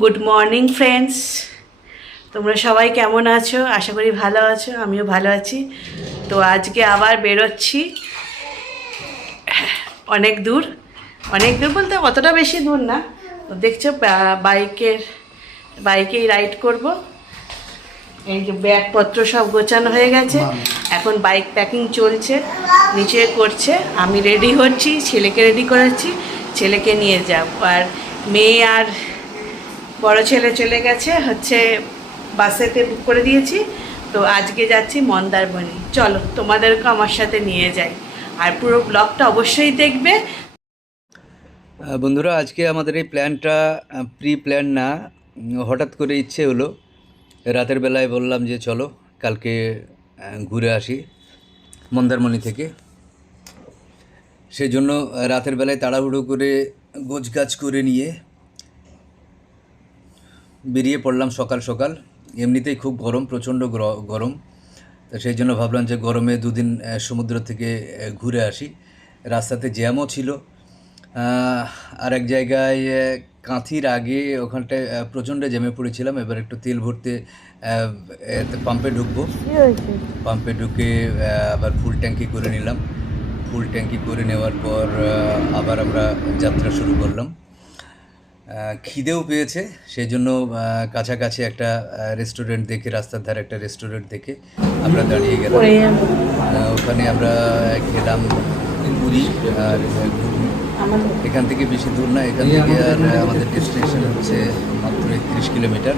Good morning friends তোমরা সবাই কেমন আছো? আশা করি ভালো আছো আমিও ভালো আছি। তো আজকে আবার বেরোচ্ছি। অনেক দূর অনেক দূর বলতে অতটা বেশি দূর না। তো দেখছ বাইকের বাইকেই রাইড করব। এই যে ব্যাগপত্র সব গোছানো হয়ে গেছে। এখন বাইক প্যাকিং চলছে নিচে করছে। আমি রেডি হচ্ছি ছেলেকে রেডি করাচ্ছি। ছেলেকে নিয়ে যাব। আর মেয়ে আর বড় ছেলে চলে গেছে, হচ্ছে বাসেতে বুক করে দিয়েছি। তো আজকে যাচ্ছি মন্দারমণি। চলো তোমাদেরকে আমার সাথে নিয়ে যাই। আর পুরো ব্লগটা অবশ্যই দেখবে। বন্ধুরা, আজকে আমাদের এই প্ল্যানটা প্রি প্ল্যান না, হঠাৎ করে ইচ্ছে হলো। রাতের বেলায় বললাম যে চলো, কালকে ঘুরে আসি মন্দারমণি থেকে। সেজন্য রাতের বেলায় তাড়াহুড়ো করে গোছগাছ করে নিয়ে বেরিয়ে পড়লাম সকাল সকাল। এমনিতেই খুব গরম প্রচণ্ড গ্র- গরম। তো সেই জন্য ভাবলাম যে গরমে দুদিন সমুদ্র থেকে ঘুরে আসি। রাস্তাতে জ্যামও ছিল। আর এক জায়গায় কাঁথির আগে ওখানটায় প্রচণ্ড জ্যামে পড়েছিলাম। এবার একটু তেল ভরতে পাম্পে ঢুকবো। পাম্পে ঢুকে আবার ফুল ট্যাঙ্কি করে নিলাম। ফুল ট্যাঙ্কি করে নেওয়ার পর আবার আমরা যাত্রা শুরু করলাম। খিদেও পেয়েছে সেই জন্য কাছাকাছি একটা রেস্টুরেন্ট দেখে রাস্তার ধারে একটা রেস্টুরেন্ট দেখে আমরা দাঁড়িয়ে গেলাম। ওখানে আমরা খেলাম পুরি আর এখান থেকে বেশি দূর না এখান থেকে আর আমাদের ডেস্টিনেশন হচ্ছে মাত্র একত্রিশ কিলোমিটার।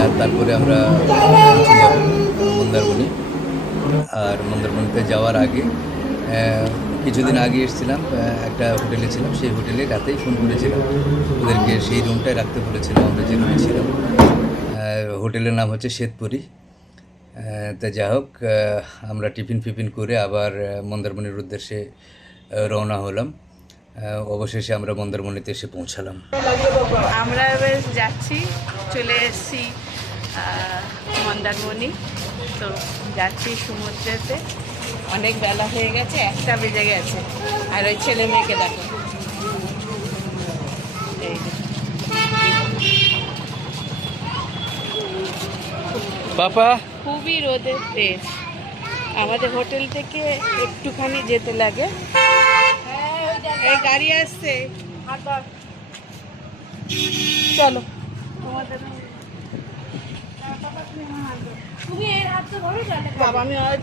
আর তারপরে আমরা মন্দারমণি। আর মন্দারমণিতে যাওয়ার আগে কিছুদিন আগে এসেছিলাম একটা হোটেলে ছিলাম, সেই হোটেলে রাতেই ফোন করেছিলাম। ওদেরকে সেই রুমটায় রাখতে বলেছিলাম, আমরা যে রুমে ছিলাম। হোটেলের নাম হচ্ছে শ্বেতপুরী। তা যা হোক আমরা টিফিন ফিফিন করে আবার মন্দারমণির উদ্দেশ্যে রওনা হলাম। অবশেষে আমরা মন্দারমণিতে এসে পৌঁছালাম। আমরা যাচ্ছি, চলে এসেছি মন্দারমণি। তো যাচ্ছি সমুদ্রেতে। অনেক বেলা হয়ে গেছে একটা বেজে গেছে। আর ওই ছেলে মেয়েকে দেখো। বাবা। খুবই রোদের তেজ। আমাদের হোটেল থেকে একটুখানি যেতে লাগে। এই গাড়ি আসছে। চলো। তোমাদের বাবা আমি আজ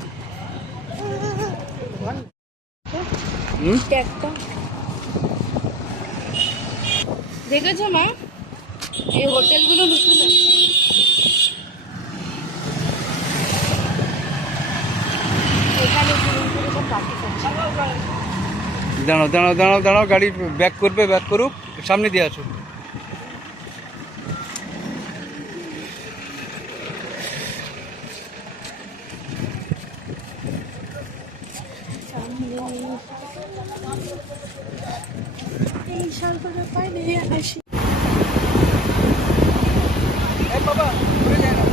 দেখেছ মা? এই হোটেলগুলো নতুন দাঁড়াও দাঁড়াও দাঁড়াও দাঁড়াও গাড়ি ব্যাক করবে ব্যাক করুক সামনে দিয়ে আসো এই সাল করে পাইলে আসি। বাবা ঘুরে যায় না।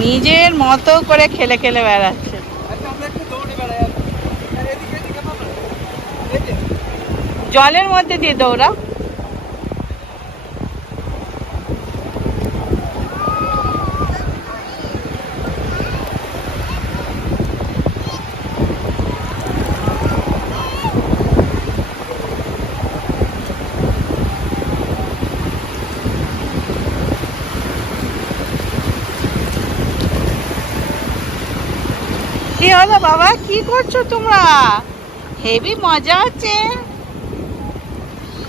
নিজের মতো করে খেলে খেলে বেড়াচ্ছে। জলের মধ্যে দিয়ে দৌড়া কি হলো বাবা? কি করছ তোমরা? হেভি মজা হচ্ছে।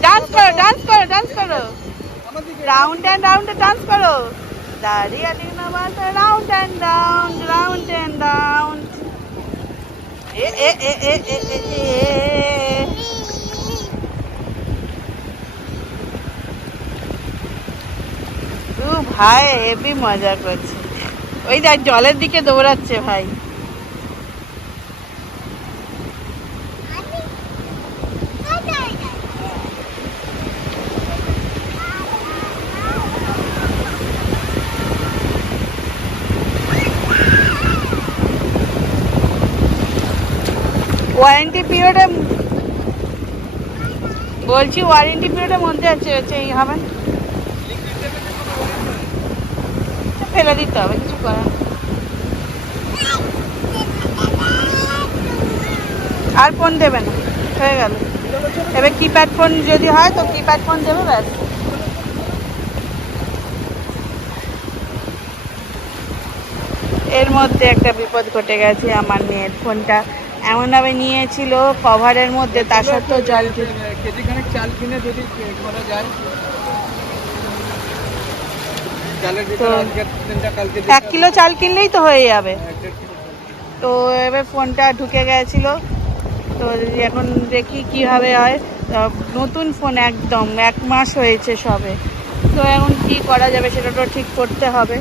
ডান্স করো ডান্স করো ডান্স করো। রাউন্ড অ্যান্ড রাউন্ড ডান্স করো। দাঁড়িয়ে দিনো বাস round and round round and round এ এ এ এ এ এ ভাই হেভি মজা করছে। ওই দেখ, জলের দিকে দৌড়াচ্ছে ভাই। পিরিয়ডে বলছি ওয়ারেন্টি পিরিয়ডের মধ্যে আছে, হচ্ছে এই হবে। ফেলে দিতে হবে, কিছু করার। আর ফোন দেবে না, হয়ে গেল এবার কিপ্যাড ফোন যদি হয়, তো কিপ্যাড ফোন দেবে, ব্যাস এর মধ্যে একটা বিপদ ঘটে গেছে, আমার মেয়ের ফোনটা এমনভাবে নিয়েছিল কভারের মধ্যে তার সত্ত্বেও জল চাল কিনে যদি করা যায়। তো- এক কিলো চাল কিনলেই তো হয়ে যাবে। চাল। তো এবার ফোনটা ঢুকে গেছিল। তো এখন দেখি কীভাবে হয়। তো নতুন ফোন একদম এক মাস হয়েছে সবে। তো এখন কি করা যাবে সেটা তো ঠিক করতে হবে।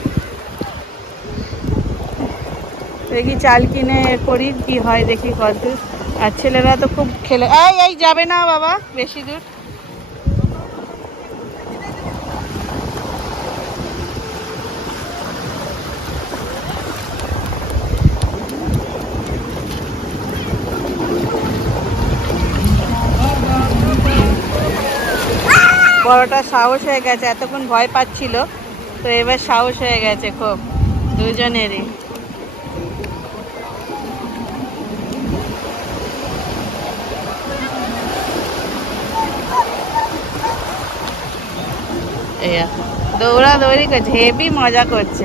দেখি চাল কিনে করি, কি হয় দেখি কত আর ছেলেরা তো খুব খেলে। এই এই, যাবে না বাবা, বেশি দূর। বড়টা সাহস হয়ে গেছে, এতক্ষণ ভয় পাচ্ছিল, তো এবার সাহস হয়ে গেছে খুব, দুজনেরই। এয়া দৌড়া দৌড়ি করছে হেভি মজা করছে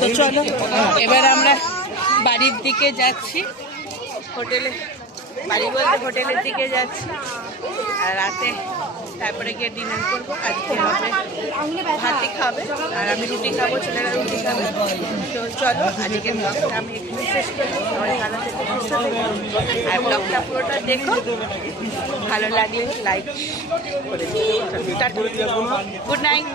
তো চলো, এবার আমরা বাড়ির দিকে যাচ্ছি। হোটেলে, বাড়ি বলতে হোটেলের দিকে যাচ্ছি। আর রাতে তারপরে গিয়ে ডিনার করব, আজকে হবে ভাতই খাবে, আর আমি রুটি খাব, ছেলেরা রুটি খাবে। তো চলো, আজকে ব্লগটা আমি এখানে শেষ করব। ভালো আর ব্লগটা পুরোটা দেখো। ভালো লাগলে লাইক করে গুড নাইট